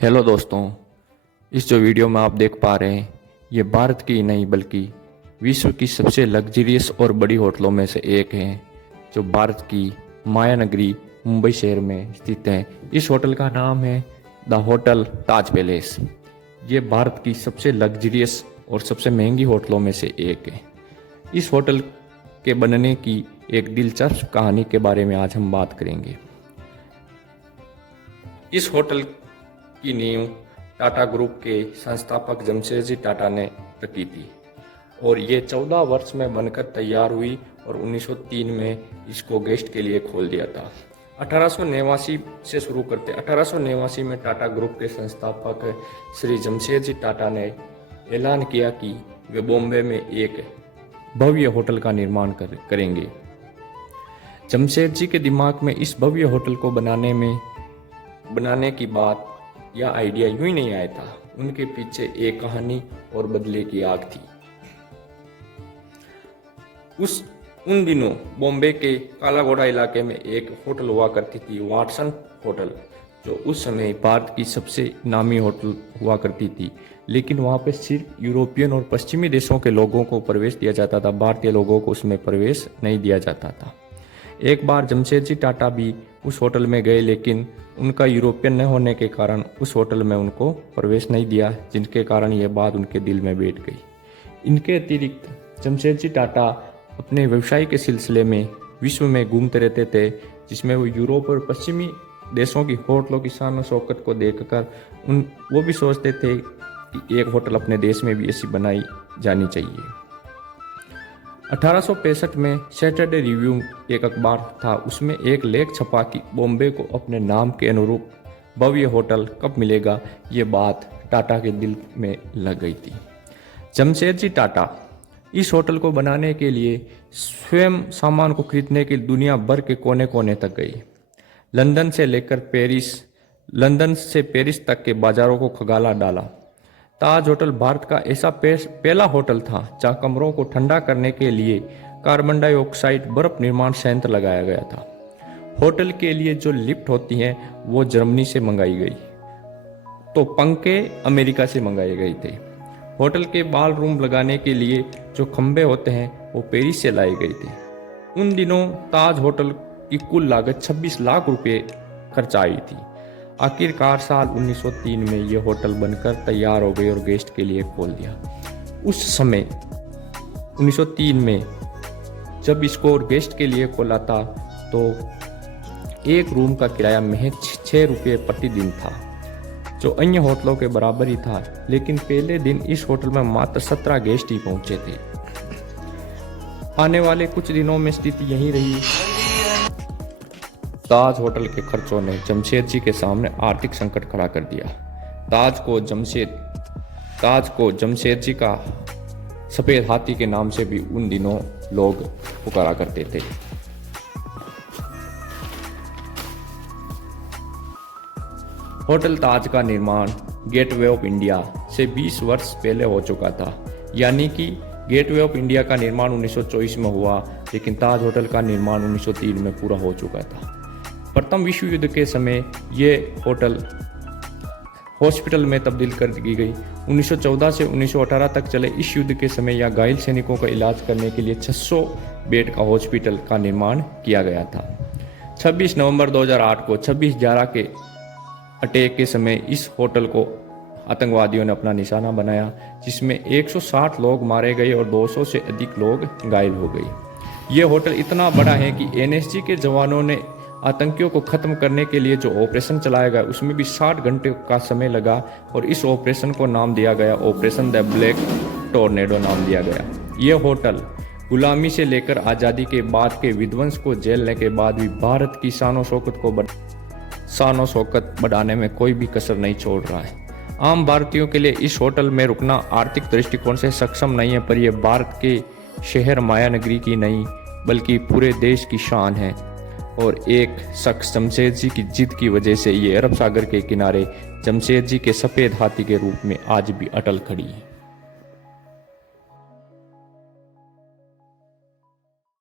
Hello दोस्तों, इस जो वीडियो में आप देख पा रहे हैं ये भारत की नहीं बल्कि विश्व की सबसे लग्जरियस और बड़ी होटलों में से एक है जो भारत की माया नगरी मुंबई शहर में स्थित है। इस होटल का नाम है द होटल ताज पैलेस। ये भारत की सबसे लग्जरियस और सबसे महंगी होटलों में से एक है। इस होटल के बनने की एक दिलचस्प कहानी के बारे में आज हम बात करेंगे। इस होटल की नींव टाटा ग्रुप के संस्थापक जमशेदजी टाटा ने रखी थी और ये 14 वर्ष में बनकर तैयार हुई और 1903 में इसको गेस्ट के लिए खोल दिया था। 1889 से शुरू करते 1889 में टाटा ग्रुप के संस्थापक श्री जमशेदजी टाटा ने ऐलान किया कि वे बॉम्बे में एक भव्य होटल का निर्माण करेंगे। जमशेदजी के दिमाग में इस भव्य होटल को बनाने की बात या आइडिया यूं ही नहीं आया था। उनके पीछे एक कहानी और बदले की आग थी। उन दिनों बॉम्बे के काला घोड़ा इलाके में एक होटल हुआ करती थी, वाटसन होटल, जो उस समय भारत की सबसे नामी होटल हुआ करती थी। लेकिन वहाँ पे सिर्फ यूरोपियन और पश्चिमी देशों के लोगों को प्रवेश दिया जाता था, भारतीय लोगों को उसमें प्रवेश नहीं दिया जाता था। एक बार जमशेदजी टाटा भी उस होटल में गए, लेकिन उनका यूरोपियन न होने के कारण उस होटल में उनको प्रवेश नहीं दिया, जिनके कारण यह बात उनके दिल में बैठ गई। इनके अतिरिक्त जमशेदजी टाटा अपने व्यवसाय के सिलसिले में विश्व में घूमते रहते थे, जिसमें वो यूरोप और पश्चिमी देशों की होटलों की शान शौकत को देखकर वो भी सोचते थे कि एक होटल अपने देश में भी ऐसी बनाई जानी चाहिए। 1865 में सैटरडे रिव्यू एक अखबार था, उसमें एक लेख छपा कि बॉम्बे को अपने नाम के अनुरूप भव्य होटल कब मिलेगा। ये बात टाटा के दिल में लग गई थी। जमशेदजी टाटा इस होटल को बनाने के लिए स्वयं सामान को खरीदने के लिए दुनिया भर के कोने कोने तक गई। लंदन से पेरिस तक के बाजारों को खगाला डाला। ताज होटल भारत का ऐसा पहला होटल था जहां कमरों को ठंडा करने के लिए कार्बन डाइऑक्साइड बर्फ निर्माण संयंत्र लगाया गया था। होटल के लिए जो लिफ्ट होती हैं वो जर्मनी से मंगाई गई, तो पंखे अमेरिका से मंगाए गए थे। होटल के बाल रूम लगाने के लिए जो खंभे होते हैं वो पेरिस से लाए गए थे। उन दिनों ताज होटल की कुल लागत 26 लाख रुपए खर्च आई थी। आखिरकार साल 1903 में ये होटल बनकर तैयार हो गई और गेस्ट के लिए खोल दिया। उस समय 1903 में जब इसको गेस्ट के लिए खोला था तो एक रूम का किराया महज 6 रुपये प्रतिदिन था, जो अन्य होटलों के बराबर ही था। लेकिन पहले दिन इस होटल में मात्र 17 गेस्ट ही पहुंचे थे। आने वाले कुछ दिनों में स्थिति यही रही। ताज होटल के खर्चों ने जमशेदजी के सामने आर्थिक संकट खड़ा कर दिया। ताज को जमशेदजी का सफेद हाथी के नाम से भी उन दिनों लोग पुकारा करते थे। होटल ताज का निर्माण गेटवे ऑफ इंडिया से 20 वर्ष पहले हो चुका था, यानी कि गेटवे ऑफ इंडिया का निर्माण 1924 में हुआ, लेकिन ताज होटल का निर्माण 1903 में पूरा हो चुका था। प्रथम विश्व युद्ध के समय ये होटल हॉस्पिटल में तब्दील कर दी गई। 1914 से 1918 तक चले इस युद्ध के समय या घायल सैनिकों का इलाज करने के लिए 600 बेड का हॉस्पिटल का निर्माण किया गया था। 26 नवंबर 2008 को 26/11 के अटैक के समय इस होटल को आतंकवादियों ने अपना निशाना बनाया, जिसमें 160 लोग मारे गए और 200 से अधिक लोग घायल हो गए। ये होटल इतना बड़ा है कि एनएसजी के जवानों ने आतंकियों को खत्म करने के लिए जो ऑपरेशन चलाया गया उसमें भी 60 घंटे का समय लगा और इस ऑपरेशन को नाम दिया गया ऑपरेशन द ब्लैक टॉर्नेडो नाम दिया गया। यह होटल गुलामी से लेकर आज़ादी के बाद के विध्वंस को झेलने के बाद भी भारत की शान शौकत बढ़ाने में कोई भी कसर नहीं छोड़ रहा है। आम भारतीयों के लिए इस होटल में रुकना आर्थिक दृष्टिकोण से सक्षम नहीं है, पर यह भारत के शहर माया नगरी की नहीं बल्कि पूरे देश की शान है। और एक शख्स जमशेदजी की जिद की वजह से ये अरब सागर के किनारे जमशेदजी के सफ़ेद हाथी के रूप में आज भी अटल खड़ी है।